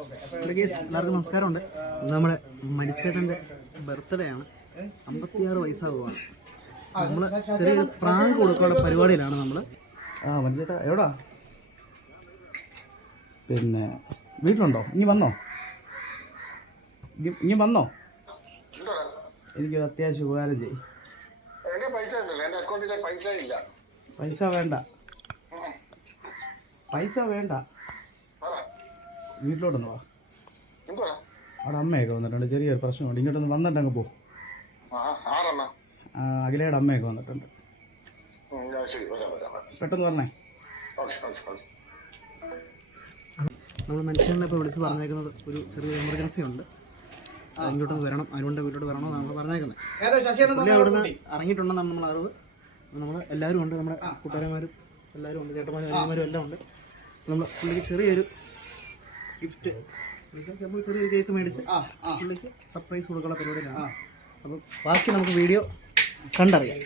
എല്ലാവർക്കും നമസ്കാരമുണ്ട്. നമ്മുടെ മരിച്ചേട്ടൻ്റെ ബർത്ത്ഡേ ആണ്. 56 വയസ്സാവുകയാണ്. നമ്മൾ ചെറിയൊരു പ്രാങ്ക് കൊടുക്കാനുള്ള പരിപാടിയിലാണ് നമ്മൾ. മരിച്ചേട്ടാ എവിടാ? പിന്നെ വീട്ടിലുണ്ടോ? ഇനി വന്നോ? എനിക്കൊരു അത്യാവശ്യം ഉപകാരം ചെയ്യും. പൈസ വേണ്ട വീട്ടിലോട്ടൊന്ന് വാ. അവിടെ അമ്മയൊക്കെ വന്നിട്ടുണ്ട്. ചെറിയൊരു പ്രശ്നമുണ്ട്. ഇങ്ങോട്ടൊന്ന് വന്നിട്ട് അങ്ങ് പോകും. അഖിലയുടെ അമ്മയൊക്കെ വന്നിട്ടുണ്ട്. പെട്ടെന്ന് പറഞ്ഞേ. നമ്മൾ മനുഷ്യനെ ഇപ്പോൾ വിളിച്ച് പറഞ്ഞേക്കുന്നത് ഒരു ചെറിയ എമർജൻസി ഉണ്ട്, ഇങ്ങോട്ടൊന്ന് വരണം, അതിനുകൊണ്ട് വീട്ടിലോട്ട് വരണമെന്ന് നമ്മൾ പറഞ്ഞേക്കുന്നത്. അവിടെ നിന്ന് ഇറങ്ങിയിട്ടുണ്ടെന്നാണ് നമ്മൾ അറിവ്. നമ്മൾ എല്ലാവരും ഉണ്ട്, നമ്മുടെ കൂട്ടുകാരന്മാരും എല്ലാവരും ഉണ്ട്, ചേട്ടന്മാരും അനിയന്മാരും എല്ലാം ഉണ്ട്. നമ്മൾ പുള്ളിക്ക് ചെറിയൊരു ഗിഫ്റ്റ്, നമ്മൾ ചെറിയൊരു കേക്ക് മേടിച്ച് പുള്ളിക്ക് സർപ്രൈസ് കൊടുക്കാനുള്ള പരിപാടിയിലാണ്. അപ്പം ബാക്കി നമുക്ക് വീഡിയോ കണ്ടറിയാം.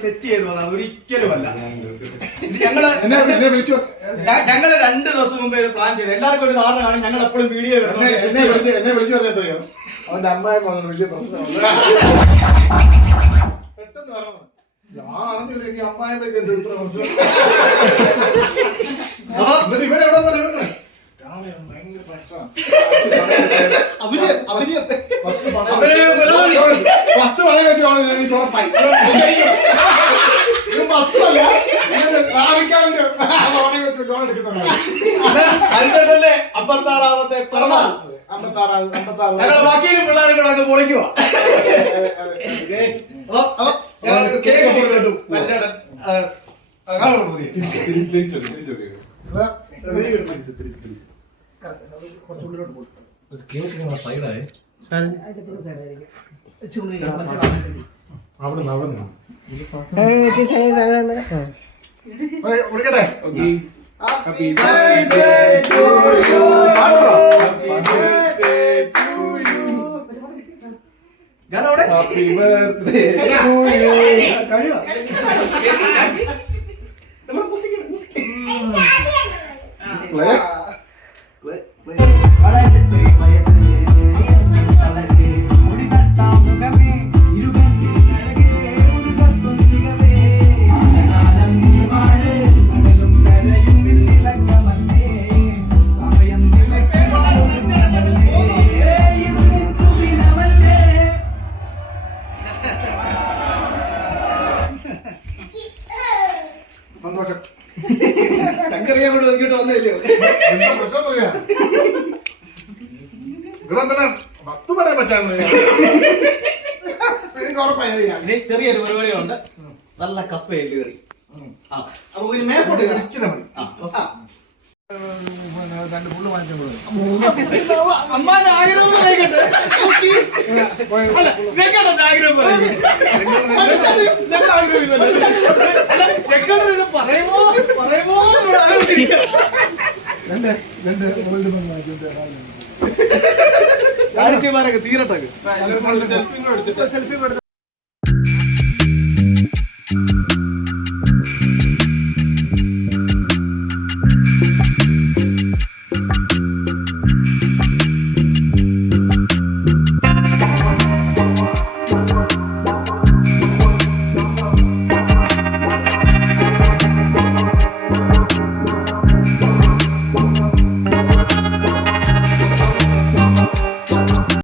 സെറ്റ് ചെയ്തതാണ്, ഒരിക്കലുമല്ല. ഞങ്ങള് 2 ദിവസം മുമ്പേ ഇത് പ്ലാൻ ചെയ്തു. എല്ലാവർക്കും ഒരു ധാരണയാണ് ഞങ്ങൾ എപ്പോഴും വീഡിയോ എന്നെ വിളിച്ചു പറഞ്ഞോ അവന്റെ അമ്മയെ വലിയ പ്രശ്നമാണ്. പെട്ടെന്ന് പറഞ്ഞു ഞാൻ അറിഞ്ഞില്ല എനിക്ക് അമ്മായിട്ടൊക്കെ ഇവരെവിടെ ഭയങ്കര പ്രശ്നമാണ്. 10 മണി വെച്ചാണ് എനിക്ക് ഉറപ്പായി. 10 അല്ല ട്രാഫിക്കാലിന്റെ ലോൺ എടുക്കുന്നുണ്ട്. 56ാമത്തെ പിറന്നാൾ. 56 ബാക്കിയും പിള്ളേരും കൂടെ അങ്ങ് പൊളിക്കുക. കുറച്ചുള്ളിലോട്ട് പോകും. Happy birthday to you. Happy birthday to you. Happy birthday to you. സന്തോഷം. ചങ്കറിയാ കൊണ്ട് ഇങ്ങോട്ട് വന്നില്ലയോ? ഇവിടെ എന്താണ് 10 പറയാൻ പറ്റാന്ന് എനിക്ക് ഉറപ്പായി ഇനി ചെറിയൊരു പരിപാടിയുണ്ട്. നല്ല കപ്പ എല്ല് കറി. അപ്പൊ ഇനി മേപ്പോട്ട് കയറാം. ഇച്ചിരി മതി രണ്ട് ഫുള്ള് വാങ്ങിച്ചു അമ്മാന്റെ ആഗ്രഹം പറയട്ടെ. അല്ല, ഞങ്ങളുടെ ആഗ്രഹം പറയട്ടെ. അല്ല, ഞങ്ങളുടെ ഇത് പറയുമോ എന്ന് ആലോചിച്ചിരിക്കുക. കാണിച്ചുമാരൊക്കെ തീരട്ടൊക്കെ സെൽഫി സെൽഫി എടുത്ത്